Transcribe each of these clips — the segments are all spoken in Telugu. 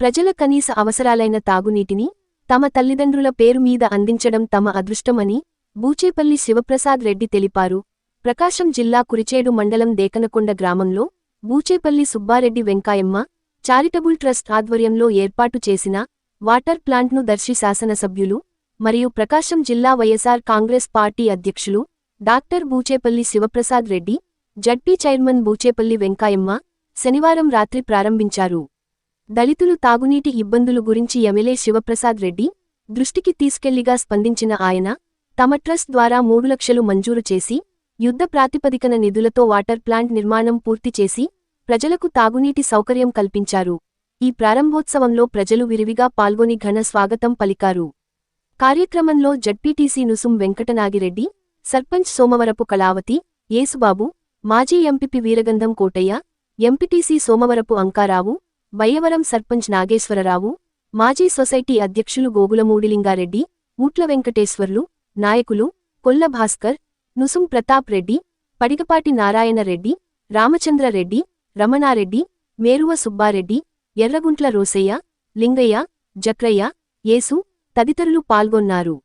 ప్రజల కనీస అవసరాలైన తాగునీటిని తమ తల్లిదండ్రుల పేరు మీద అందించడం తమ అదృష్టమని బూచేపల్లి శివప్రసాద్ రెడ్డి తెలిపారు. ప్రకాశం జిల్లా కురిచేడు మండలం దేకనకొండ గ్రామంలో బూచేపల్లి సుబ్బారెడ్డి వెంకాయమ్మ చారిటబుల్ ట్రస్ట్ ఆధ్వర్యంలో ఏర్పాటు చేసిన వాటర్ ప్లాంట్ను దర్శి శాసనసభ్యులు మరియు ప్రకాశం జిల్లా వైఎస్ఆర్ కాంగ్రెస్ పార్టీ అధ్యక్షులు doctor Bucheppalli Sivaprasad Reddy ZP chairman Bucheppalli Venkayamma శనివారం రాత్రి ప్రారంభించారు. దళితులు తాగునీటి ఇబ్బందులు గురించి ఎమ్మెల్యే శివప్రసాద్ రెడ్డి దృష్టికి తీసుకెళ్ళిగా స్పందించిన ఆయన తమ ట్రస్ట్ ద్వారా మూడు లక్షలు మంజూరు చేసి యుద్ధ ప్రాతిపదికన నిధులతో వాటర్ ప్లాంట్ నిర్మాణం పూర్తి చేసి ప్రజలకు తాగునీటి సౌకర్యం కల్పించారు. ఈ ప్రారంభోత్సవంలో ప్రజలు విరివిగా పాల్గొని ఘన స్వాగతం పలికారు. కార్యక్రమంలో జడ్పీటీసీ నుసుం వెంకటనాగిరెడ్డి సర్పంచ్ సోమవరపు కళావతి యేసుబాబు మాజీ ఎంపీపీ వీరగంధం కోటయ్య ఎంపీటీసీ సోమవరపు అంకారావు బయ్యవరం సర్పంచ్ నాగేశ్వరరావు మాజీ సొసైటీ అధ్యక్షులు గోగులమూడిలింగారెడ్డి ఊట్ల వెంకటేశ్వర్లు నాయకులు కొల్ల భాస్కర్ నుసుం ప్రతాప్ రెడ్డి పడిగపాటి నారాయణరెడ్డి రామచంద్రరెడ్డి రమణారెడ్డి మేరువ సుబ్బారెడ్డి ఎర్రగుంట్ల రోసయ్య లింగయ్య జక్రయ్య యేసు తదితరులు పాల్గొన్నారు.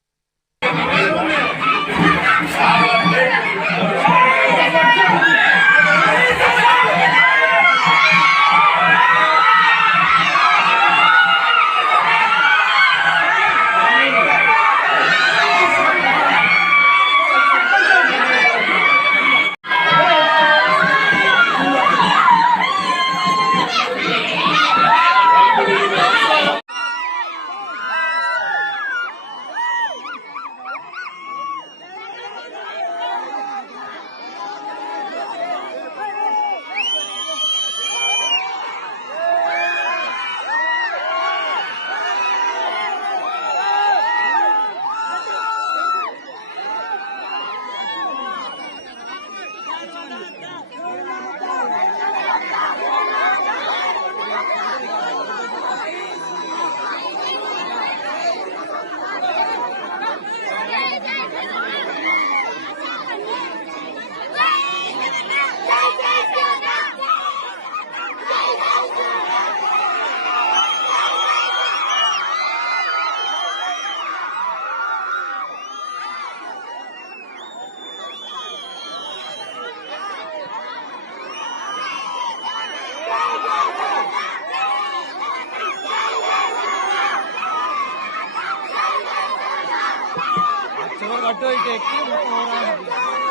よかった! అటు ఇటు ఎక్కి మొత్తం ఓవరాల్